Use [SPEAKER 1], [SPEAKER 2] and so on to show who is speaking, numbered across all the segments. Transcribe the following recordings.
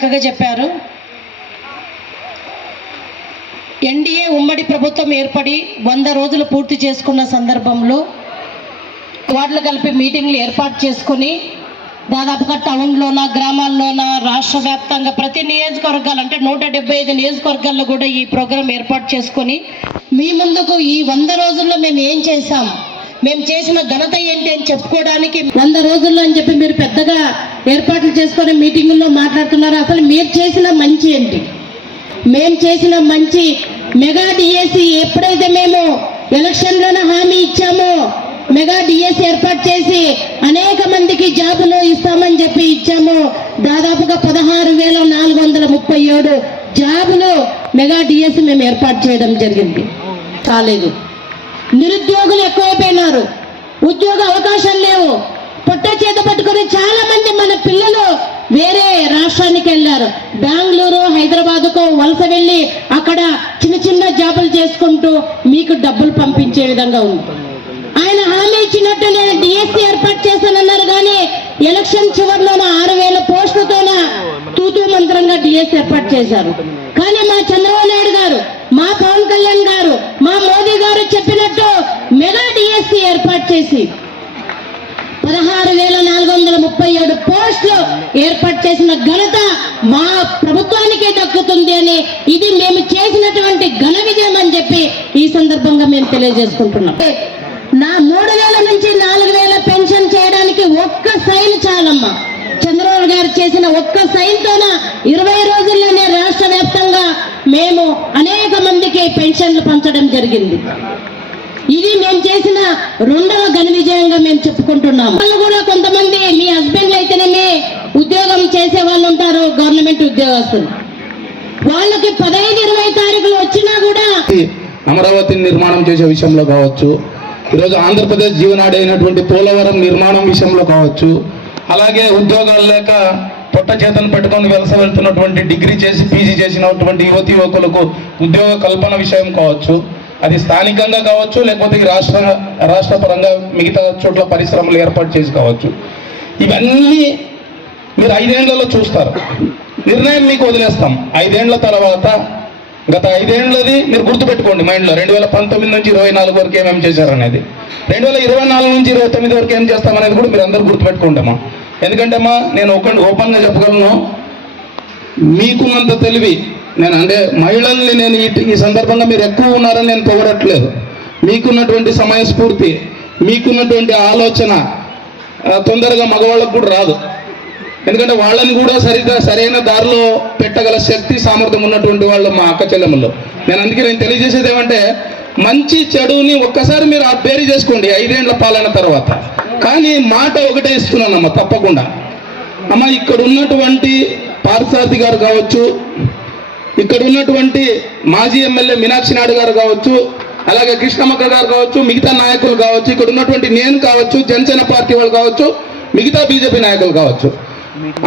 [SPEAKER 1] చక్కగా చెప్పారు. ఎన్డీఏ ఉమ్మడి ప్రభుత్వం ఏర్పడి వంద రోజులు పూర్తి చేసుకున్న సందర్భంలో వార్డులు కలిపి మీటింగ్లు ఏర్పాటు చేసుకుని దాదాపుగా టౌన్లోన గ్రామాల్లోన రాష్ట్ర వ్యాప్తంగా ప్రతి నియోజకవర్గాలు అంటే నూట డెబ్బై ఐదు నియోజకవర్గాల్లో కూడా ఈ ప్రోగ్రాం ఏర్పాటు చేసుకొని మీ ముందుకు ఈ వంద రోజుల్లో మేము ఏం చేశాం? మేము చేసిన ఘనత ఏంటి అని చెప్పుకోవడానికి వంద రోజుల్లో అని చెప్పి మీరు పెద్దగా ఏర్పాట్లు చేసుకొని మీటింగుల్లో మాట్లాడుతున్నారు. అసలు మీరు చేసిన మంచి ఏంటి? మేము చేసిన మంచి మెగా డిఎస్సి ఎప్పుడైతే మేము ఎలక్షన్లోనే హామీ ఇచ్చామో మెగా డిఎస్సి ఏర్పాటు చేసి అనేక మందికి జాబులు ఇస్తామని చెప్పి ఇచ్చాము దాదాపుగా పదహారు వేల నాలుగు వందల ముప్పై ఏడు జాబులు మెగా డిఎస్సి మేము ఏర్పాటు చేయడం జరిగింది. కాలేదు నిరుద్యోగులు ఎక్కువైపోయినారు. ఉద్యోగ అవకాశాలు లేవు. పొట్ట చేత పట్టుకుని చాలా మంది మన పిల్లలు వేరే రాష్ట్రానికి వెళ్ళారు. బెంగళూరు హైదరాబాద్కు వలస వెళ్ళి అక్కడ చిన్న చిన్న జాబులు చేసుకుంటూ మీకు డబ్బులు పంపించే విధంగా ఉంది. ఆయన హామీ ఇచ్చినట్టు నేను డిఎస్సి ఏర్పాటు చేశానన్నారు కానీ ఎలక్షన్ చివరిలోన ఆరు వేల పోస్టులతోన తూతూ మంత్రంగా డిఎస్సీ ఏర్పాటు చేశారు. కానీ మా చంద్రబాబు నాయుడు గారు మా పవన్ కళ్యాణ్ గారు మా మోదీ గారు చెప్పినట్టు మెగా డిఎస్సి ఏర్పాటు చేసి పదహారు వేల నాలుగు వందల ముప్పై ఏడు పోస్టులు ఏర్పాటు చేసిన ఘనత మా ప్రభుత్వానికే దక్కుతుంది అని ఇది మేము చేసినటువంటి ఘన విజయం అని చెప్పి ఈ సందర్భంగా మేము తెలియజేసుకుంటున్నాం. నా మూడు వేల నుంచి నాలుగు వేల పెన్షన్ చేయడానికి ఒక్క సైన్ చాలమ్మా. చంద్రబాబు గారు చేసిన ఒక్క సైన్తోన ఇరవై రోజుల్లోనే రాష్ట్ర వ్యాప్తంగా మేము అనేక మందికి పెన్షన్లు పంచడం జరిగింది. ఇది మేము చేసిన రెండవ ఘన విజయంగా మేము చెప్పుకుంటున్నాం వాళ్ళు కూడా కొంతమంది మీ హస్బెండ్ అయితేనేమి ఉద్యోగం చేసే వాళ్ళు ఉంటారు గవర్నమెంట్ ఉద్యోగస్తులు. వాళ్ళకి పదహైదు ఇరవై తారీఖులు వచ్చినా కూడా
[SPEAKER 2] అమరావతి నిర్మాణం చేసే విషయంలో కావచ్చు ఈరోజు ఆంధ్రప్రదేశ్ జీవనాడి అయినటువంటి పోలవరం నిర్మాణం విషయంలో కావచ్చు అలాగే ఉద్యోగాలు లేక పొట్ట చేతను పెట్టుకొని వెలస వెళ్తున్నటువంటి డిగ్రీ చేసి పీజీ చేసినటువంటి యువతి యువకులకు ఉద్యోగ కల్పన విషయం కావచ్చు. అది స్థానికంగా కావచ్చు లేకపోతే ఈ రాష్ట్ర రాష్ట్ర పరంగా మిగతా చోట్ల పరిశ్రమలు ఏర్పాటు చేసి కావచ్చు. ఇవన్నీ మీరు ఐదేళ్ళలో చూస్తారు. నిర్ణయం మీకు వదిలేస్తాం. ఐదేళ్ళ తర్వాత గత ఐదేళ్ళది మీరు గుర్తుపెట్టుకోండి మైండ్లో. రెండు వేల పంతొమ్మిది నుంచి ఇరవై నాలుగు వరకు ఏమేమి చేశారనేది. రెండు వేల ఇరవై నాలుగు నుంచి ఇరవై తొమ్మిది వరకు ఏం చేస్తామనేది కూడా మీరు అందరూ గుర్తుపెట్టుకుంటామా? ఎందుకంటే అమ్మా నేను ఒక ఓపెన్గా చెప్పగలను. మీకున్నంత తెలివి నేను అంటే మహిళల్ని నేను ఈ సందర్భంగా మీరు ఎక్కువ ఉన్నారని నేను పొగడట్లేదు. మీకున్నటువంటి సమయస్ఫూర్తి మీకున్నటువంటి ఆలోచన తొందరగా మగవాళ్ళకు కూడా రాదు. ఎందుకంటే వాళ్ళని కూడా సరిగ్గా సరైన దారిలో పెట్టగల శక్తి సామర్థ్యం ఉన్నటువంటి వాళ్ళు మా అక్క చెల్లెములు. నేను అందుకే నేను తెలియజేసేది ఏమంటే మంచి చెడుని ఒక్కసారి మీరు ఆ చేసుకోండి ఐదేండ్ల పాలన తర్వాత. కానీ మాట ఒకటే ఇస్తున్నానమ్మ తప్పకుండా. అమ్మ ఇక్కడ ఉన్నటువంటి పార్థసారథి గారు కావచ్చు ఇక్కడ ఉన్నటువంటి మాజీ ఎమ్మెల్యే మీనాక్షి నాయుడు గారు కావచ్చు అలాగే కృష్ణమ్మక్క గారు కావచ్చు మిగతా నాయకులు కావచ్చు ఇక్కడ ఉన్నటువంటి నేను కావచ్చు జనసేన పార్టీ వాళ్ళు కావచ్చు మిగతా బీజేపీ నాయకులు కావచ్చు.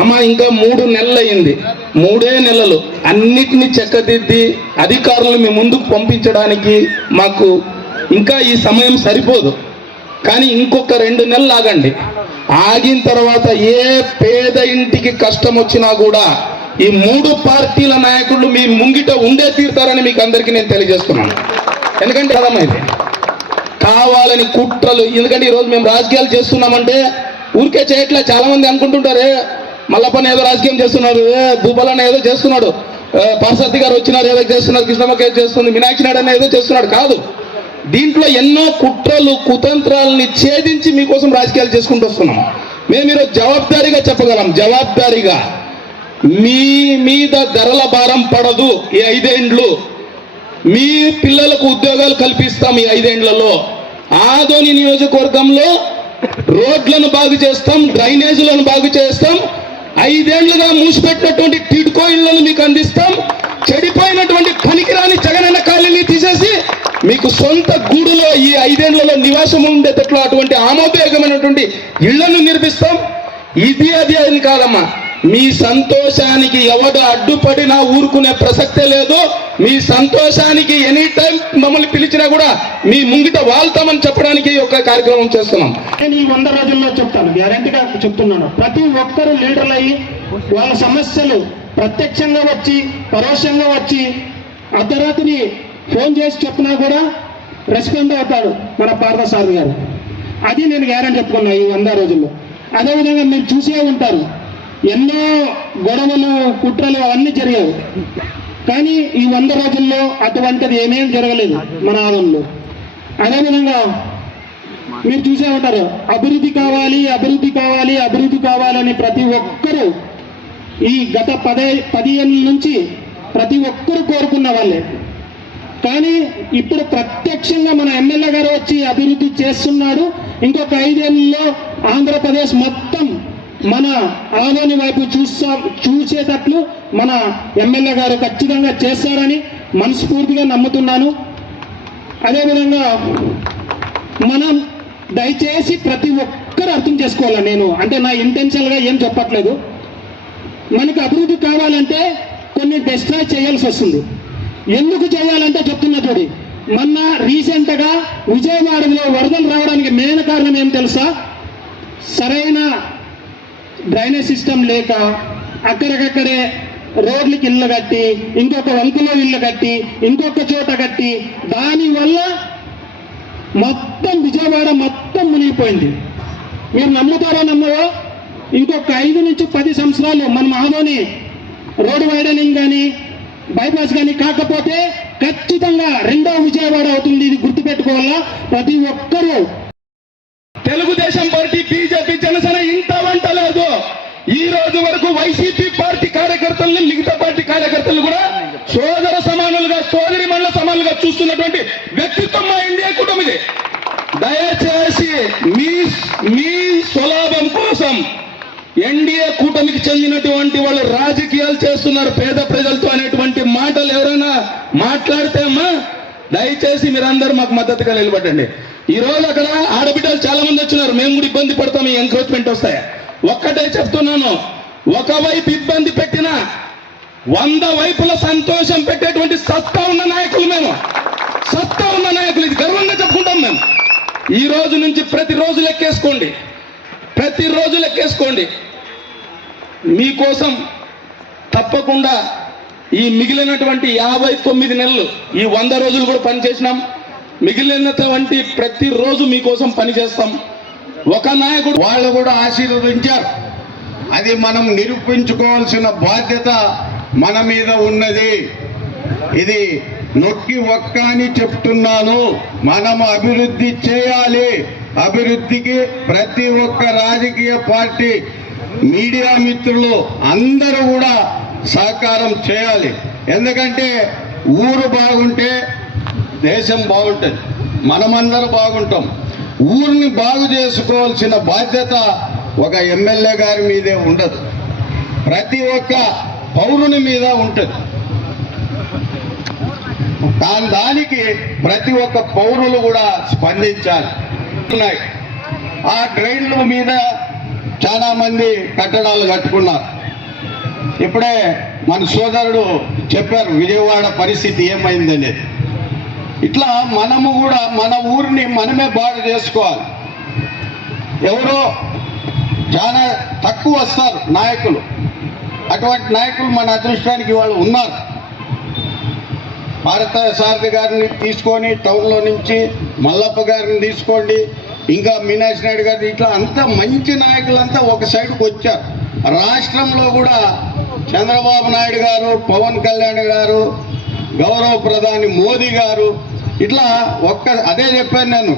[SPEAKER 2] అమ్మ ఇంకా మూడు నెలలు అయింది మూడే నెలలు. అన్నిటినీ చెక్కదిద్ది అధికారులను మీ ముందుకు పంపించడానికి మాకు ఇంకా ఈ సమయం సరిపోదు. కానీ ఇంకొక రెండు నెలలు ఆగండి. ఆగిన తర్వాత ఏ పేద ఇంటికి కష్టం వచ్చినా కూడా ఈ మూడు పార్టీల నాయకులు మీ ముంగిట ఉండే తీరుతారని మీకు అందరికీ నేను తెలియజేస్తున్నాను. ఎందుకంటే అర్థమైంది ఇది కావాలని కుట్రలు ఎందుకంటే ఈరోజు మేము రాజకీయాలు చేస్తున్నామంటే ఊరికే చేయట్లే చాలామంది అనుకుంటుంటారే మల్లప్పని ఏదో రాజకీయం చేస్తున్నారు భూపాలన్న ఏదో చేస్తున్నాడు పార్సతి గారు వచ్చినారు ఏదో చేస్తున్నారు కృష్ణమ్మకి ఏదో చేస్తుంది మీనాక్షి నాయుడు ఏదో చేస్తున్నాడు కాదు. దీంట్లో ఎన్నో కుట్రలు కుతంత్రాలని ఛేదించి మీకోసం రాజకీయాలు చేసుకుంటూ వస్తున్నాం. మేము ఈరోజు జవాబారిగా చెప్పగలం జవాబారిగా మీ మీద ధరల భారం పడదు ఈ ఐదేండ్లు. మీ పిల్లలకు ఉద్యోగాలు కల్పిస్తాం ఈ ఐదేండ్లలో. ఆదోని నియోజకవర్గంలో రోడ్లను బాగు చేస్తాం డ్రైనేజీలను బాగు చేస్తాం. ఐదేళ్ళుగా మూసిపెట్టినటువంటి టిడ్కో ఇళ్ళను మీకు అందిస్తాం. చెడిపోయినటువంటి పనికిరాని జగనన్న కాలనీ తీసేసి మీకు సొంత గూడులో ఈ ఐదేళ్ళలో నివాసం ఉండేటట్లు అటువంటి ఆమోదయోగమైనటువంటి ఇళ్ళను నిర్మిస్తాం. ఇది అది అని కాదమ్మా. మీ సంతోషానికి ఎవడు అడ్డుపడినా ఊరుకునే ప్రసక్తే లేదు. మీ సంతోషానికి ఎనీ టైం మమ్మల్ని పిలిచినా కూడా మీ ముంగిట వాళ్తామని చెప్పడానికి ఈ యొక్క కార్యక్రమం చేస్తున్నాం.
[SPEAKER 3] నేను ఈ వంద రోజుల్లో చెప్తాను గ్యారంటీగా చెప్తున్నాను. ప్రతి ఒక్కరూ లీడర్లు అయ్యి వాళ్ళ సమస్యలు ప్రత్యక్షంగా వచ్చి పరోక్షంగా వచ్చి అర్ధరాత్రి ఫోన్ చేసి చెప్పినా కూడా రెస్పాండ్ అవుతాడు మన పార్థ సార్ గారు. అది నేను గ్యారంటీ చెప్పుకున్నా ఈ వంద రోజుల్లో. అదేవిధంగా మీరు చూసే ఉంటారు ఎన్నో గొడవలు కుట్రలు అవన్నీ జరిగాయి. కానీ ఈ వంద రోజుల్లో అటువంటిది ఏమేం జరగలేదు మన ఆదంలో అదేవిధంగా మీరు చూసే ఉంటారు అభివృద్ధి కావాలి అభివృద్ధి కావాలి అభివృద్ధి కావాలని ప్రతి ఒక్కరూ ఈ గత పదే పదిహేను నుంచి ప్రతి ఒక్కరూ కోరుకున్న వాళ్ళే. కానీ ఇప్పుడు ప్రత్యక్షంగా మన ఎమ్మెల్యే గారు వచ్చి అభివృద్ధి చేస్తున్నాడు. ఇంకొక ఐదేళ్ళలో ఆంధ్రప్రదేశ్ మొత్తం మన ఆదోని వైపు చూస్తా చూసేటట్లు మన ఎమ్మెల్యే గారు ఖచ్చితంగా చేస్తారని మనస్ఫూర్తిగా నమ్ముతున్నాను. అదేవిధంగా మనం దయచేసి ప్రతి ఒక్కరు అర్థం చేసుకోవాలి నేను. అంటే నా ఇంటెన్షన్గా ఏం చెప్పట్లేదు. మనకు అభివృద్ధి కావాలంటే కొన్ని డెస్ట్రాయ్ చేయాల్సి వస్తుంది. ఎందుకు చేయాలంటే చెప్తున్నా చూడి. మొన్న రీసెంట్గా విజయవాడలో వరదలు రావడానికి మెయిన్ కారణం ఏం తెలుసా? సరైన డ్రైనేజ్ సిస్టమ్ లేక అక్కడికక్కడే రోడ్లకి ఇల్లు కట్టి ఇంకొక వంకులో ఇల్లు కట్టి ఇంకొక చోట కట్టి దానివల్ల మొత్తం విజయవాడ మొత్తం మునిగిపోయింది. మీరు నమ్ముతారో నమ్మవో ఇంకొక ఐదు నుంచి పది సంవత్సరాలు మనం ఆదోని రోడ్డు వైడనింగ్ కానీ బైపాస్ కానీ కాకపోతే ఖచ్చితంగా రెండో విజయవాడ అవుతుంది ఇది గుర్తుపెట్టుకోవాలా? ప్రతి ఒక్కరూ
[SPEAKER 2] తెలుగుదేశం పార్టీ బీజేపీ జనసేన ఇంత వంట లేదు. ఈ రోజు వరకు వైసీపీ పార్టీ కార్యకర్తల్ని మిగతా పార్టీ కార్యకర్తలు కూడా సోదర సమానులుగా సోదరి మండల సమానులుగా చూస్తున్నటువంటి వ్యక్తిత్వం మా ఇండియా కూటమిది దయచేసి మీ మీ స్వలాభం కోసం ఎన్డీఏ కూటమికి చెందినటువంటి వాళ్ళు రాజకీయాలు చేస్తున్నారు పేద ప్రజలతో అనేటువంటి మాటలు ఎవరైనా మాట్లాడితే అమ్మా దయచేసి మీరందరూ మాకు మద్దతుగా నిలబడండి. ఈ రోజు అక్కడ ఆడబిడ్డలు చాలా మంది వచ్చినారు మేము కూడా ఇబ్బంది పడతాం ఈ ఎంక్రోచ్మెంట్ వస్తాయి? ఒక్కటే చెప్తున్నాను ఒకవైపు ఇబ్బంది పెట్టిన వంద వైపుల సంతోషం పెట్టేటువంటి సత్తా ఉన్న నాయకులు మేము. సత్తా ఉన్న నాయకులు ఇది గర్వంగా చెప్పుకుంటాం మేము. ఈ రోజు నుంచి ప్రతిరోజు లెక్కేసుకోండి. ప్రతిరోజు లెక్కేసుకోండి మీకోసం తప్పకుండా ఈ మిగిలినటువంటి యాభై తొమ్మిది నెలలు ఈ వంద రోజులు కూడా పనిచేసినాం. మిగిలినటువంటి ప్రతిరోజు మీకోసం పనిచేస్తాం. ఒక నాయకుడు
[SPEAKER 4] వాళ్ళు కూడా ఆశీర్వదించారు. అది మనం నిరూపించుకోవాల్సిన బాధ్యత మన మీద ఉన్నది. ఇది నొక్కి ఒక్క అని చెప్తున్నాను. మనం అభివృద్ధి చేయాలి. అభివృద్ధికి ప్రతి ఒక్క రాజకీయ పార్టీ మీడియా మిత్రులు అందరూ కూడా సహకారం చేయాలి. ఎందుకంటే ఊరు బాగుంటే దేశం బాగుంటుంది. మనమందరం బాగుంటాం. ఊరిని బాగు చేసుకోవాల్సిన బాధ్యత ఒక ఎమ్మెల్యే గారి మీదే ఉండదు. ప్రతి ఒక్క పౌరుని మీద ఉంటుంది. దాని దానికి ప్రతి ఒక్క పౌరులు కూడా స్పందించాలి. ఆ ట్రైన్ల మీద చాలా మంది కట్టడాలు కట్టుకున్నారు. ఇప్పుడే మన సోదరుడు చెప్పారు విజయవాడ పరిస్థితి ఏమైందనేది. ఇట్లా మనము కూడా మన ఊరిని మనమే బాగు చేసుకోవాలి. ఎవరో చాలా తక్కువ వస్తారు నాయకులు. అటువంటి నాయకులు మన అదృష్టానికి వాళ్ళు ఉన్నారు. భారత సారథి గారిని తీసుకొని టౌన్లో నుంచి మల్లప్ప గారిని తీసుకోండి. ఇంకా మీనాక్షి నాయుడు గారిని ఇట్లా అంత మంచి నాయకులంతా ఒక సైడ్కి వచ్చారు. రాష్ట్రంలో కూడా చంద్రబాబు నాయుడు గారు పవన్ కళ్యాణ్ గారు గౌరవ ప్రధాని మోదీ గారు ఇట్లా ఒక్క అదే చెప్పాను నేను.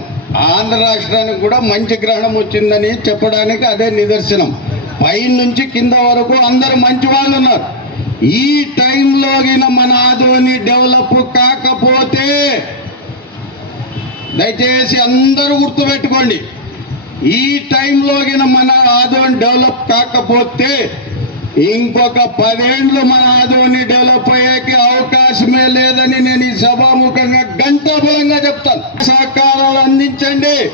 [SPEAKER 4] ఆంధ్ర రాష్ట్రానికి కూడా మంచి గ్రహణం వచ్చిందని చెప్పడానికి అదే నిదర్శనం. పై నుంచి కింద వరకు అందరు మంచి వాళ్ళు ఉన్నారు. ఈ టైంలో మన ఆదోని డెవలప్ కాకపోతే దయచేసి అందరూ గుర్తుపెట్టుకోండి. ఈ టైంలో మన ఆదోని డెవలప్ కాకపోతే ఇంకొక పదేండ్లు మన ఆదోని డెవలప్ అయ్యేకి అవకాశమే లేదని నేను ఈ సభాముఖంగా గంటాబలంగా చెప్తాను. సహకారాలు అందించండి.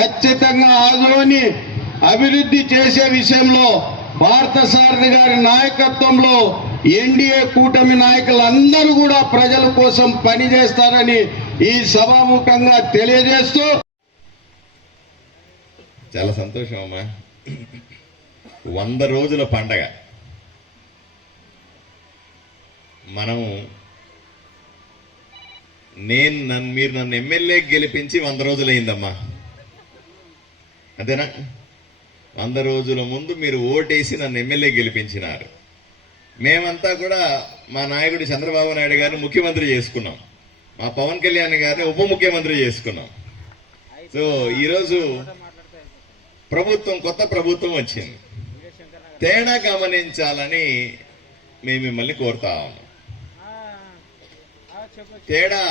[SPEAKER 4] ఖచ్చితంగా ఆదోని అభివృద్ధి చేసే విషయంలో పార్థసారథి గారి నాయకత్వంలో ఎన్డీఏ కూటమి నాయకులందరూ కూడా ప్రజల కోసం పనిచేస్తారని ఈ సభాముఖంగా తెలియజేస్తూ
[SPEAKER 5] చాలా సంతోషం అమ్మా. వంద రోజుల పండగ. మనం నేను నన్ను మీరు నన్ను ఎమ్మెల్యే గెలిపించి వంద రోజులు అయిందమ్మా అంతేనా? వంద రోజుల ముందు మీరు ఓటేసి నన్ను ఎమ్మెల్యే గెలిపించినారు. మేమంతా కూడా మా నాయకుడు చంద్రబాబు నాయుడు గారిని ముఖ్యమంత్రి చేసుకున్నాం. మా పవన్ కళ్యాణ్ గారిని ఉప ముఖ్యమంత్రి చేసుకున్నాం. సో ఈరోజు ప్రభుత్వం కొత్త ప్రభుత్వం వచ్చింది. తేడా గమనించాలని మేము మిమ్మల్ని కోరుతా ఉన్నాం. తేడా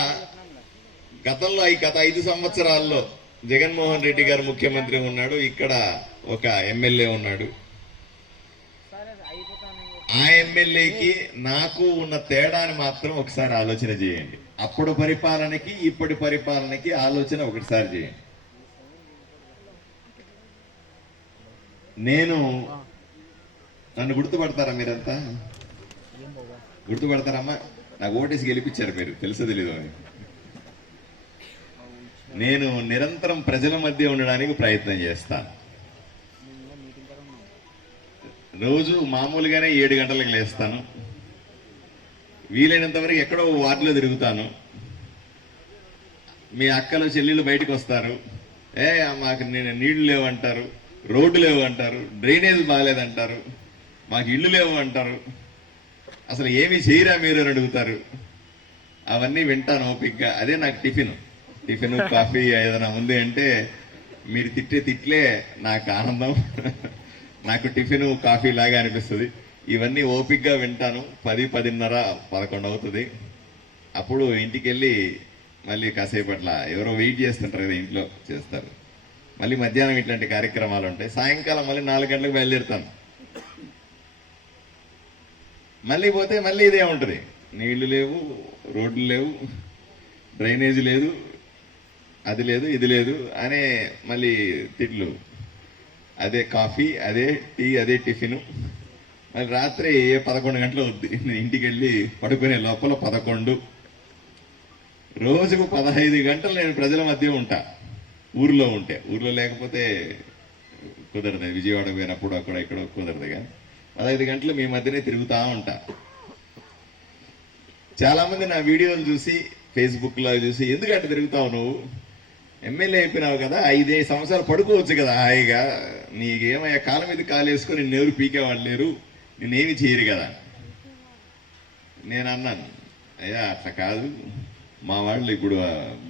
[SPEAKER 5] గతంలో ఈ గత ఐదు సంవత్సరాల్లో జగన్మోహన్ రెడ్డి గారు ముఖ్యమంత్రి ఉన్నాడు. ఇక్కడ ఒక ఎమ్మెల్యే ఉన్నాడు. ఆ ఎమ్మెల్యేకి నాకు ఉన్న తేడాని మాత్రం ఒకసారి ఆలోచన చేయండి. అప్పుడు పరిపాలనకి ఇప్పటి పరిపాలనకి ఆలోచన ఒకటిసారి చేయండి. నేను నన్ను గుర్తుపడతారా మీరంతా? గుర్తుపడతారమ్మా? నాకు ఓటేసి గెలిపించారు మీరు. తెలుసా తెలీదు అని. నేను నిరంతరం ప్రజల మధ్య ఉండడానికి ప్రయత్నం చేస్తాను. రోజు మామూలుగానే ఏడు గంటలకు లేస్తాను. వీలైనంత వరకు ఎక్కడో వార్డులో తిరుగుతాను. మీ అక్కలు చెల్లెళ్ళు బయటకు వస్తారు. ఏ మాకు నేను నీళ్ళు లేవు అంటారు రోడ్డు లేవు అంటారు డ్రైనేజ్ బాగాలేదంటారు మాకు ఇల్లు లేవు అంటారు అసలు ఏమి చేయరా మీరు అని అడుగుతారు. అవన్నీ వింటాను ఓపిక్గా అదే నాకు టిఫిన్. టిఫిన్ కాఫీ ఏదైనా ఉంది అంటే మీరు తిట్టే తిట్లే నాకు ఆనందం. నాకు టిఫిన్ కాఫీ లాగా అనిపిస్తుంది. ఇవన్నీ ఓపిక్గా వింటాను. పది పదిన్నర పదకొండు అవుతుంది. అప్పుడు ఇంటికి వెళ్ళి మళ్ళీ కాసేపు అట్లా ఎవరో వెయిట్ చేస్తుంటారు కదా ఇంట్లో చేస్తారు. మళ్ళీ మధ్యాహ్నం ఇట్లాంటి కార్యక్రమాలు ఉంటాయి. సాయంకాలం మళ్ళీ నాలుగు గంటలకు బయలుదేరుతాను. మళ్ళీ పోతే మళ్ళీ ఇదే ఉంటుంది. నీళ్ళు లేవు రోడ్లు లేవు డ్రైనేజ్ లేదు అది లేదు ఇది లేదు అనే మళ్ళీ తిట్లు. అదే కాఫీ అదే టీ అదే టిఫిన్. మళ్ళీ రాత్రి పదకొండు గంటలు అవుద్ది? నేను ఇంటికి వెళ్ళి పడుకునే లోపల పదకొండు. రోజుకు పదహైదు గంటలు నేను ప్రజల మధ్య ఉంటా. ఊర్లో ఉంటే. ఊర్లో లేకపోతే కుదరదు. విజయవాడ పోయినప్పుడు అక్కడ ఇక్కడ కుదరదు కానీ పదహైదు గంటలు మీ మధ్యనే తిరుగుతా ఉంటా. చాలా మంది నా వీడియోలు చూసి ఫేస్బుక్లో చూసి ఎందుకంటే తిరుగుతావు నువ్వు? ఎమ్మెల్యే అయిపోయినావు కదా ఐదైదు సంవత్సరాలు పడుకోవచ్చు కదా హాయిగా. నీకేమయ్యా కాలం మీద కాలేసుకొని నిన్ను పీకేవాళ్ళు లేరు నేనేమి చేయరు కదా. నేను అన్నాను అయ్యా అట్లా కాదు. మా వాళ్ళు ఇప్పుడు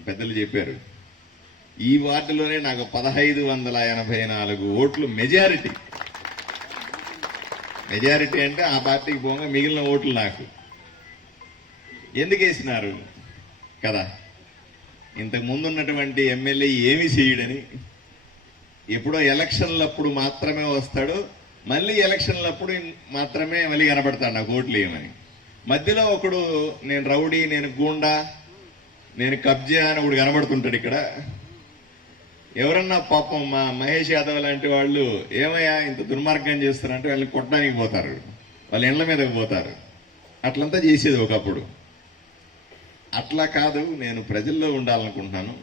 [SPEAKER 5] పెద్దలు చెప్పారు ఈ వార్డులోనే నాకు పదహైదు వందల ఎనభై నాలుగు ఓట్లు మెజారిటీ. మెజారిటీ అంటే ఆ పార్టీకి పోగా మిగిలిన ఓట్లు నాకు. ఎందుకు వేసినారు? కదా. ఇంతకు ముందు ఉన్నటువంటి ఎమ్మెల్యే ఏమి చేయడని. ఎప్పుడో ఎలక్షన్లప్పుడు మాత్రమే వస్తాడు. మళ్ళీ ఎలక్షన్లప్పుడు మాత్రమే మళ్ళీ కనబడతాడు నాకు ఓట్లు ఏమని మధ్యలో ఒకడు నేను రౌడీ నేను గూండా నేను కబ్జా అని ఒకడు కనబడుతుంటాడు ఇక్కడ. ఎవరన్నా పాపం మా మహేష్ యాదవ్ లాంటి వాళ్ళు ఏమయ్యా ఇంత దుర్మార్గం చేస్తారంటే వాళ్ళని కొట్టడానికి పోతారు. వాళ్ళ ఇండ్ల మీదకి పోతారు. అట్లంతా చేసేది ఒకప్పుడు. అట్లా కాదు నేను ప్రజల్లో ఉండాలనుకుంటున్నాను.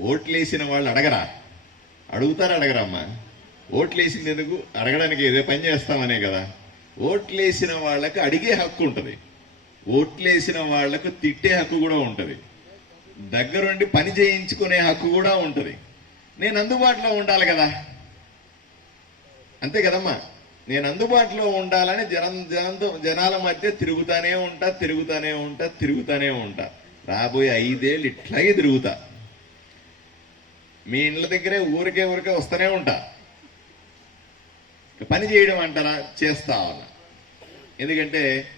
[SPEAKER 5] ఓట్లేసిన వాళ్ళు అడగరా? అడుగుతారా అడగరమ్మా? ఓట్లేసింది ఎందుకు? అడగడానికి ఏదో పని చేస్తామనే కదా. ఓట్లేసిన వాళ్ళకి అడిగే హక్కు ఉంటుంది. ఓట్లేసిన వాళ్ళకు తిట్టే హక్కు కూడా ఉంటుంది. దగ్గరుండి పని చేయించుకునే హక్కు కూడా ఉంటుంది. నేను అందుబాటులో ఉండాలి కదా. అంతే కదమ్మా? నేను అందుబాటులో ఉండాలని జనం జనంతో జనాల మధ్య తిరుగుతానే ఉంటా తిరుగుతానే ఉంటా తిరుగుతానే ఉంటా. రాబోయే ఐదేళ్ళు ఇట్లాగే తిరుగుతా. మీ ఇండ్ల దగ్గరే ఊరికే ఊరికే వస్తూనే ఉంటా. పని చేయడం అంటారా? చేస్తా ఉన్నా. ఎందుకంటే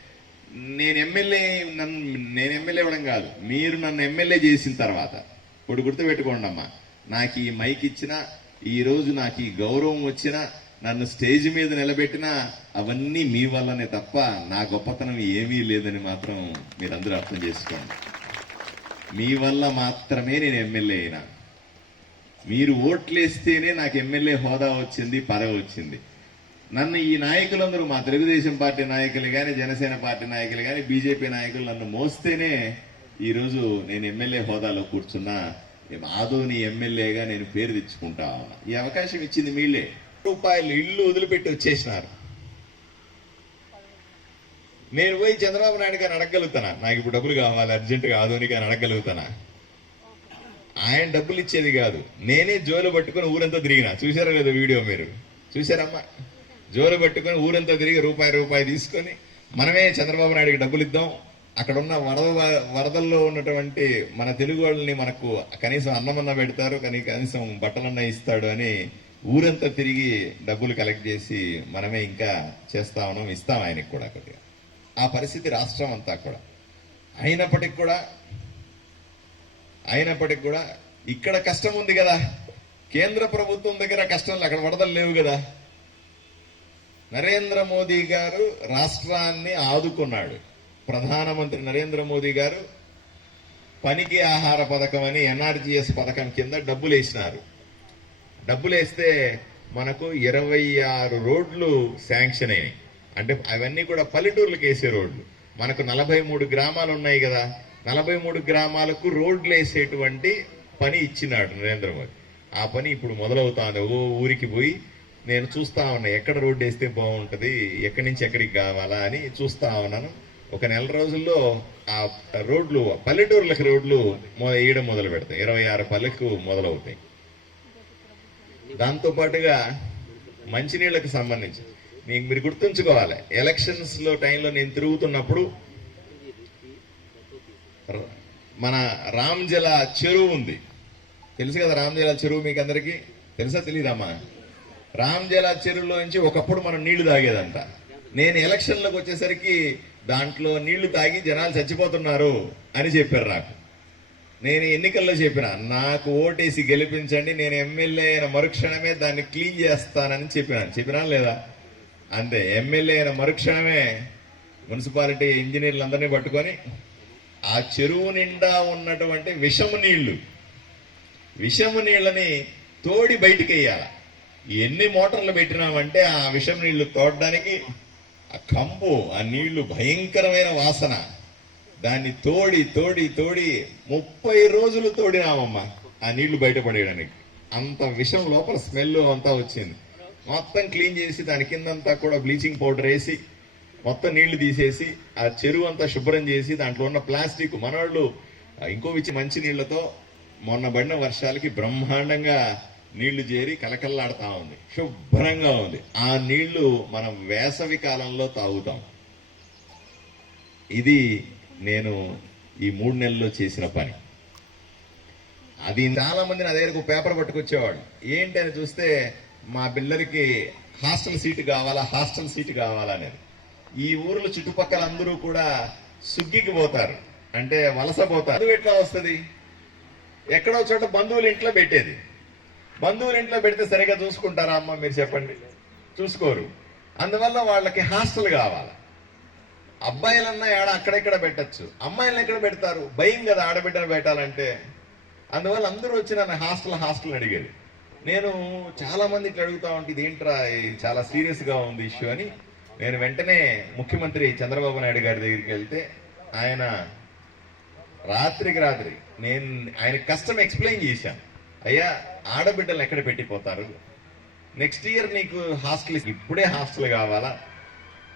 [SPEAKER 5] నేను ఎమ్మెల్యే నన్ను నేను ఎమ్మెల్యే ఇవ్వడం కాదు. మీరు నన్ను ఎమ్మెల్యే చేసిన తర్వాత ఇప్పుడు గుర్తుపెట్టుకోండి అమ్మా నాకు ఈ మైక్ ఇచ్చిన ఈ రోజు నాకు ఈ గౌరవం వచ్చినా నన్ను స్టేజ్ మీద నిలబెట్టినా అవన్నీ మీ వల్లనే తప్ప నా గొప్పతనం ఏమీ లేదని మాత్రం మీరందరూ అర్థం చేసుకోండి. మీ వల్ల మాత్రమే నేను ఎమ్మెల్యే అయినా. మీరు ఓట్లేస్తేనే నాకు ఎమ్మెల్యే హోదా వచ్చింది పదవి వచ్చింది. నన్ను ఈ నాయకులందరూ మా తెలుగుదేశం పార్టీ నాయకులు కానీ జనసేన పార్టీ నాయకులు కానీ బీజేపీ నాయకులు నన్ను మోస్తేనే ఈరోజు నేను ఎమ్మెల్యే హోదాలో కూర్చున్నా. ఆదోని ఎమ్మెల్యేగా నేను పేరు తెచ్చుకుంటా ఈ అవకాశం ఇచ్చింది మీళ్ళే. రూపాయలు ఇల్లు వదిలిపెట్టి వచ్చేసినారు. నేను పోయి చంద్రబాబు నాయుడు గారిని అడగలుగుతానా నాకు ఇప్పుడు డబ్బులు కావాలి అర్జెంటుగా ఆదోని గారిని అడగలుగుతానా ఆయన డబ్బులు ఇచ్చేది కాదు. నేనే జోలు పట్టుకుని ఊరంతా తిరిగిన. చూసారా లేదా వీడియో మీరు? చూసారమ్మా జోలు పట్టుకొని ఊరంతా తిరిగి రూపాయి రూపాయి తీసుకొని మనమే చంద్రబాబు నాయుడికి డబ్బులు ఇద్దాం. అక్కడ ఉన్న వరద వరదల్లో ఉన్నటువంటి మన తెలుగు వాళ్ళని మనకు కనీసం అన్నమన్న పెడతారు కానీ కనీసం బట్టలన్న ఇస్తాడు అని ఊరంతా తిరిగి డబ్బులు కలెక్ట్ చేసి మనమే ఇంకా చేస్తా ఉన్నాం ఇస్తాం ఆయనకి కూడా కొద్దిగా. ఆ పరిస్థితి రాష్ట్రం అంతా కూడా. అయినప్పటికి కూడా అయినప్పటికి కూడా ఇక్కడ కష్టం ఉంది కదా. కేంద్ర ప్రభుత్వం దగ్గర కష్టం అక్కడ వడదలు లేవు కదా. నరేంద్ర మోదీ గారు రాష్ట్రాన్ని ఆదుకున్నాడు. ప్రధానమంత్రి నరేంద్ర మోదీ గారు పనికి ఆహార పథకం అని ఎన్ఆర్జీఎస్ పథకం కింద డబ్బులు వేసినారు డబ్బులు వేస్తే మనకు ఇరవై ఆరు రోడ్లు శాంక్షన్ అయినాయి. అంటే అవన్నీ కూడా పల్లెటూర్లకు వేసే రోడ్లు. మనకు నలభై మూడు గ్రామాలు ఉన్నాయి కదా. నలభై మూడు గ్రామాలకు రోడ్లు వేసేటువంటి పని ఇచ్చినాడు నరేంద్ర మోదీ. ఆ పని ఇప్పుడు మొదలవుతాను ఓ ఊరికి పోయి నేను చూస్తా ఉన్నా ఎక్కడ రోడ్డు వేస్తే బాగుంటుంది ఎక్కడి నుంచి ఎక్కడికి కావాలా అని చూస్తా ఉన్నాను. ఒక నెల రోజుల్లో ఆ రోడ్లు పల్లెటూర్లకు రోడ్లు మొ- వేయడం మొదలు పెడతాయి ఇరవై ఆరు పల్లెకు మొదలవుతాయి. దాంతో పాటుగా మంచినీళ్ళకి సంబంధించి. మీకు మీరు గుర్తుంచుకోవాలి ఎలక్షన్స్లో టైంలో నేను తిరుగుతున్నప్పుడు మన రామ్జల చెరువు ఉంది. తెలుసు కదా రామ్జల చెరువు మీకు అందరికీ? తెలుసా తెలీదమ్మా రామ్జల చెరువులో నుంచి ఒకప్పుడు మనం నీళ్ళు తాగేదంట. నేను ఎలక్షన్లకు వచ్చేసరికి దాంట్లో నీళ్ళు తాగి జనాలు చచ్చిపోతున్నారు అని చెప్పారు నాకు. నేను ఎన్నికల్లో చెప్పిన నాకు ఓటేసి గెలిపించండి నేను ఎమ్మెల్యే అయిన మరుక్షణమే దాన్ని క్లీన్ చేస్తానని చెప్పినాను చెప్పినా లేదా? అంతే ఎమ్మెల్యే అయిన మరుక్షణమే మున్సిపాలిటీ ఇంజనీర్లందరినీ పట్టుకొని ఆ చెరువు నిండా ఉన్నటువంటి విషము నీళ్ళు విషము నీళ్ళని తోడి బయటికి వేయాల ఎన్ని మోటార్లు పెట్టినామంటే ఆ విషం నీళ్ళు తోడడానికి ఆ కంపు ఆ నీళ్ళు భయంకరమైన వాసన. దాన్ని తోడి తోడి తోడి ముప్పై రోజులు తోడినామమ్మా ఆ నీళ్ళు బయటపడేయడానికి. అంత విషం లోపల స్మెల్ అంతా వచ్చింది. మొత్తం క్లీన్ చేసి దాని కిందంతా కూడా బ్లీచింగ్ పౌడర్ వేసి మొత్తం నీళ్ళు తీసేసి ఆ చెరువు అంతా శుభ్రం చేసి దాంట్లో ఉన్న ప్లాస్టిక్ మనవాళ్ళు ఇంకో విచ్చి మంచి నీళ్ళతో మొన్న పడిన వర్షాలకి బ్రహ్మాండంగా నీళ్ళు చేరి కలకల్లాడుతూ ఉంది. శుభ్రంగా ఉంది. ఆ నీళ్ళు మనం వేసవి కాలంలో తాగుతాం. ఇది నేను ఈ మూడు నెలల్లో చేసిన పని. అది చాలా మంది నా దగ్గరకు పేపర్ పట్టుకొచ్చేవాడు ఏంటి అని చూస్తే మా పిల్లలకి హాస్టల్ సీటు కావాలా హాస్టల్ సీటు కావాలా అనేది. ఈ ఊర్ల చుట్టుపక్కల అందరూ కూడా సుగ్గికి పోతారు. అంటే వలస పోతారు. ఎట్లా వస్తుంది? ఎక్కడో చోట బంధువుల ఇంట్లో పెట్టేది. బంధువుల ఇంట్లో పెడితే సరిగా చూసుకుంటారా అమ్మ మీరు చెప్పండి? చూసుకోరు. అందువల్ల వాళ్ళకి హాస్టల్ కావాలి. అబ్బాయిలన్నా ఏడ అక్కడెక్కడ పెట్టచ్చు? అమ్మాయిలను ఎక్కడ పెడతారు? భయం కదా ఆడబిడ్డను పెట్టాలంటే. అందువల్ల అందరూ వచ్చి నన్ను హాస్టల్ హాస్టల్ అడిగేది నేను చాలా మంది ఇట్లా అడుగుతా ఉంటే ఇదేంట్రా చాలా సీరియస్గా ఉంది ఇష్యూ అని. నేను వెంటనే ముఖ్యమంత్రి చంద్రబాబు నాయుడు గారి దగ్గరికి వెళ్తే ఆయన రాత్రికి రాత్రి నేను ఆయన కష్టం ఎక్స్ప్లెయిన్ చేశాను. అయ్యా ఆడబిడ్డలు ఎక్కడ పెట్టిపోతారు? నెక్స్ట్ ఇయర్ నీకు హాస్టల్ ఇప్పుడే హాస్టల్ కావాలా?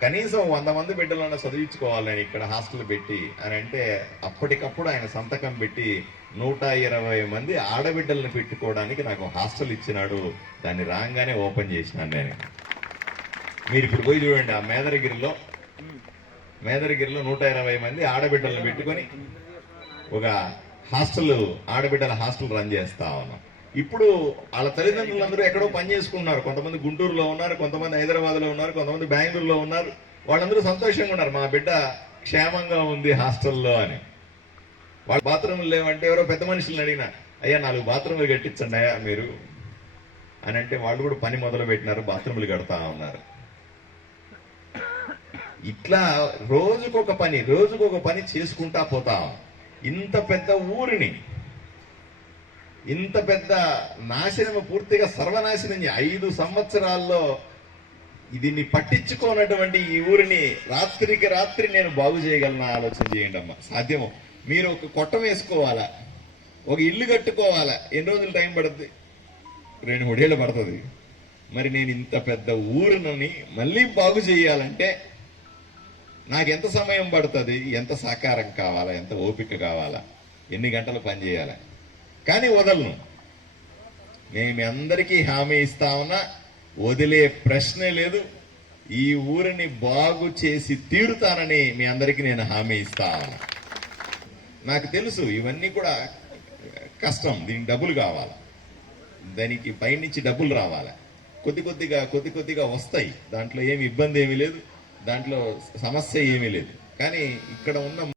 [SPEAKER 5] కనీసం వంద మంది బిడ్డలను చదివించుకోవాలి నేను ఇక్కడ హాస్టల్ పెట్టి అని అంటే అప్పటికప్పుడు ఆయన సంతకం పెట్టి నూట ఇరవై మంది ఆడబిడ్డలను పెట్టుకోవడానికి నాకు హాస్టల్ ఇచ్చినాడు. దాన్ని రాగానే ఓపెన్ చేసినాను నేను. మీరు ఇప్పుడు పోయి చూడండి ఆ మేదరగిరిలో. మేదరగిరిలో నూట ఇరవై మంది ఆడబిడ్డలను పెట్టుకొని ఒక హాస్టల్ ఆడబిడ్డల హాస్టల్ రన్ చేస్తా ఉన్నాం. ఇప్పుడు వాళ్ళ తల్లిదండ్రులందరూ ఎక్కడో పని చేసుకున్నారు కొంతమంది గుంటూరులో ఉన్నారు కొంతమంది హైదరాబాద్లో ఉన్నారు కొంతమంది బెంగళూరులో ఉన్నారు. వాళ్ళందరూ సంతోషంగా ఉన్నారు. మా బిడ్డ క్షేమంగా ఉంది హాస్టల్లో అని. వాళ్ళ బాత్రూములు లేవంటే ఎవరో పెద్ద మనుషులను అడిగినా అయ్యా నాలుగు బాత్రూములు కట్టించండి అయ్యా మీరు. అని అంటే వాళ్ళు కూడా పని మొదలు పెట్టినారు బాత్రూములు కడతా ఉన్నారు. ఇట్లా రోజుకొక పని రోజుకొక పని చేసుకుంటా పోతాం. ఇంత పెద్ద ఊరిని ఇంత పెద్ద నాశనము పూర్తిగా సర్వనాశనం ఐదు సంవత్సరాల్లో దీన్ని పట్టించుకోనటువంటి ఈ ఊరిని రాత్రికి రాత్రి నేను బాగు చేయగలను ఆలోచన చేయండి అమ్మా. సాధ్యము. మీరు ఒక కొట్టం వేసుకోవాలా? ఒక ఇల్లు కట్టుకోవాలా? ఎన్ని రోజులు టైం పడుతుంది రెండు మూడేళ్ళు పడుతుంది. మరి నేను ఇంత పెద్ద ఊరిని మళ్ళీ బాగు చేయాలంటే నాకు ఎంత సమయం పడుతుంది? ఎంత సహకారం కావాలా? ఎంత ఓపిక కావాలా? ఎన్ని గంటలు పని చేయాలా? కానీ వదలను. నేను మీ అందరికీ హామీ ఇస్తా ఉన్నా వదిలే ప్రశ్నే లేదు. ఈ ఊరిని బాగు చేసి తీరుతానని మీ అందరికీ నేను హామీ ఇస్తా ఉన్నా. నాకు తెలుసు ఇవన్నీ కూడా కష్టం. దీనికి డబ్బులు కావాలి. దానికి పైనుంచి డబ్బులు రావాలి. కొద్ది కొద్దిగా కొద్ది కొద్దిగా వస్తాయి. దాంట్లో ఏమి ఇబ్బంది ఏమీ లేదు. దాంట్లో సమస్య ఏమీ లేదు. కానీ ఇక్కడ ఉన్న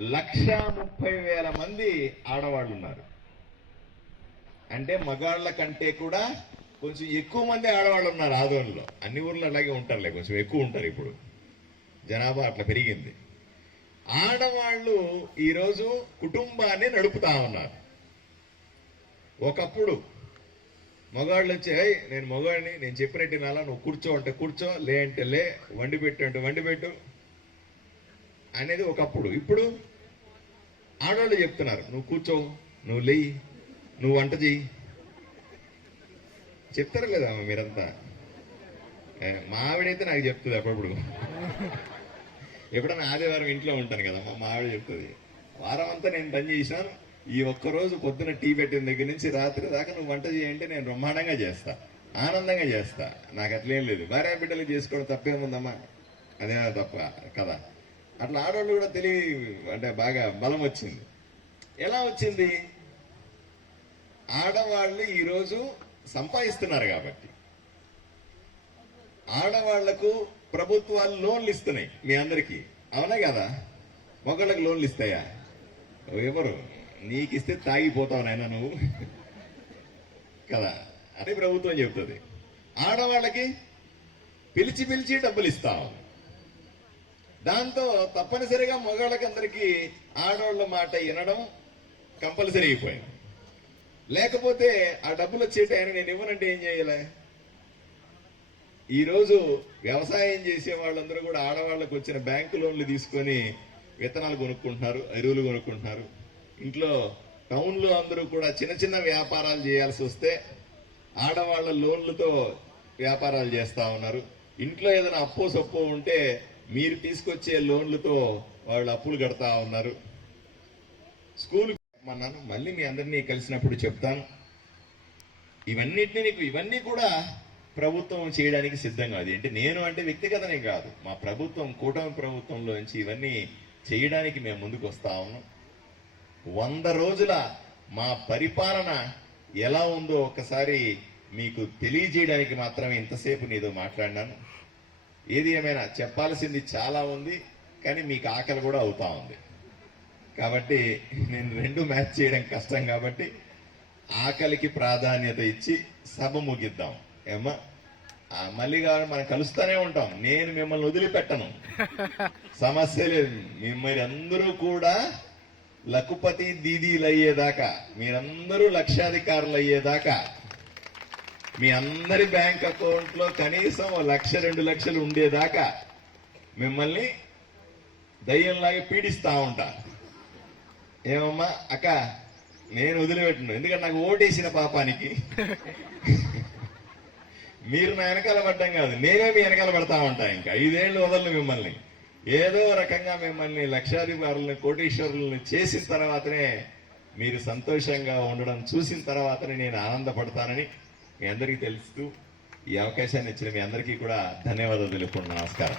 [SPEAKER 5] లక్ష ముప్పై వేల మంది ఆడవాళ్ళు ఉన్నారు అంటే మగాళ్ళ కంటే కూడా కొంచెం ఎక్కువ మంది ఆడవాళ్ళు ఉన్నారు ఆదోళనలో అన్ని ఊర్లో అలాగే ఉంటారులే కొంచెం ఎక్కువ ఉంటారు ఇప్పుడు. జనాభా అట్లా పెరిగింది. ఆడవాళ్ళు ఈరోజు కుటుంబాన్ని నడుపుతా ఉన్నారు. ఒకప్పుడు మగాళ్ళు వచ్చి నేను మగాడిని నేను చెప్పినట్టు నాలా నువ్వు కూర్చో అంటే కూర్చో లే అంటే లే వండి పెట్టు అంటే వండి పెట్టు అనేది ఒకప్పుడు. ఇప్పుడు ఆడవాళ్ళు చెప్తున్నారు. నువ్వు కూర్చో నువ్వు లేయి నువ్వు వంట చెయ్యి. చెప్తారు లేదా అమ్మ మీరంతా. ఏ, మా ఆవిడైతే నాకు చెప్తుంది అప్పుడప్పుడు. ఎప్పుడైనా ఆదివారం ఇంట్లో ఉంటాను కదా మా ఆవిడ చెప్తుంది. వారం అంతా నేను పని చేశాను ఈ ఒక్క రోజు పొద్దున టీ పెట్టిన దగ్గర నుంచి రాత్రి దాకా నువ్వు వంట చేయంటే నేను బ్రహ్మాండంగా చేస్తా ఆనందంగా చేస్తా. నాకు అట్లేం లేదు. భార్య బిడ్డలు చేసుకోవడం తప్పేముందమ్మా? అదే తప్ప కదా? అట్లా ఆడవాళ్ళు కూడా తెలివి అంటే బాగా బలం వచ్చింది. ఎలా వచ్చింది? ఆడవాళ్ళు ఈరోజు సంపాదిస్తున్నారు కాబట్టి. ఆడవాళ్ళకు ప్రభుత్వాలు లోన్లు ఇస్తున్నాయి మీ అందరికీ. అవునా కదా? ఒకళ్ళకి లోన్లు ఇస్తాయా? ఎవరు? నీకు ఇస్తే తాగిపోతావు నాయన నువ్వు. కదా? అదే ప్రభుత్వం చెప్తుంది. ఆడవాళ్ళకి పిలిచి పిలిచి డబ్బులు ఇస్తావు. దాంతో తప్పనిసరిగా మగాళ్ళకందరికీ ఆడవాళ్ళ మాట వినడం కంపల్సరీ అయిపోయింది. లేకపోతే ఆ డబ్బులు వచ్చేటాయని నేను ఇవ్వనంటే ఏం చేయాలి? ఈరోజు వ్యవసాయం చేసే వాళ్ళందరూ కూడా ఆడవాళ్ళకు వచ్చిన బ్యాంకు లోన్లు తీసుకొని విత్తనాలు కొనుక్కుంటున్నారు ఎరువులు కొనుక్కుంటున్నారు. ఇంట్లో టౌన్లో అందరూ కూడా చిన్న చిన్న వ్యాపారాలు చేయాల్సి వస్తే ఆడవాళ్ళ లోన్లతో వ్యాపారాలు చేస్తూ ఉన్నారు. ఇంట్లో ఏదైనా అప్పో సొప్పో ఉంటే మీరు తీసుకొచ్చే లోన్లతో వాళ్ళు అప్పులు కడతా ఉన్నారు. స్కూల్ మన్నాను మళ్ళీ మీ అందరినీ కలిసినప్పుడు చెప్తాను. ఇవన్నిటిని నీకు ఇవన్నీ కూడా ప్రభుత్వం చేయడానికి సిద్ధంగా అది అంటే నేను అంటే వ్యక్తిగతనే కాదు. మా ప్రభుత్వం కూటమి ప్రభుత్వంలోంచి ఇవన్నీ చేయడానికి మేము ముందుకు వస్తా ఉన్నాం. వంద రోజుల మా పరిపాలన ఎలా ఉందో ఒకసారి మీకు తెలియజేయడానికి మాత్రమే ఇంతసేపు నీతో మాట్లాడినాను. ఏది ఏమైనా చెప్పాల్సింది చాలా ఉంది కానీ మీకు ఆకలి కూడా అవుతా ఉంది. కాబట్టి నేను రెండు మ్యాచ్ చేయడం కష్టం కాబట్టి ఆకలికి ప్రాధాన్యత ఇచ్చి సభ ముగిద్దాం. ఏమ్మా? ఆ, మళ్ళీ కావాలి మనం కలుస్తూనే ఉంటాం. నేను మిమ్మల్ని వదిలిపెట్టను. సమస్య లేదు. మిమ్మల్ని అందరూ కూడా లకుపతి దీదీలు అయ్యేదాకా మీరందరూ లక్షాధికారులు అయ్యేదాకా మీ అందరి బ్యాంక్ అకౌంట్లో కనీసం లక్ష రెండు లక్షలు ఉండేదాకా మిమ్మల్ని దయ్యంలాగా పీడిస్తా ఉంటా. ఏమమ్మా? అక్క నేను వదిలిపెట్టను ఎందుకంటే నాకు ఓటేసిన పాపానికి. మీరు నా వెనకాల పడ్డం కాదు నేనే మీ వెనకాల పడతా ఉంటా ఇంకా. ఐదేళ్ళు వదలను మిమ్మల్ని. ఏదో రకంగా మిమ్మల్ని లక్షాధికారులను కోటీశ్వరులను చేసిన తర్వాతనే మీరు సంతోషంగా ఉండడం చూసిన తర్వాతనే నేను ఆనందపడతానని మీ అందరికీ తెలుస్తూ ఈ అవకాశాన్ని ఇచ్చిన మీ అందరికీ కూడా ధన్యవాదాలు తెలుపుకుంటున్నాను. నమస్కారం.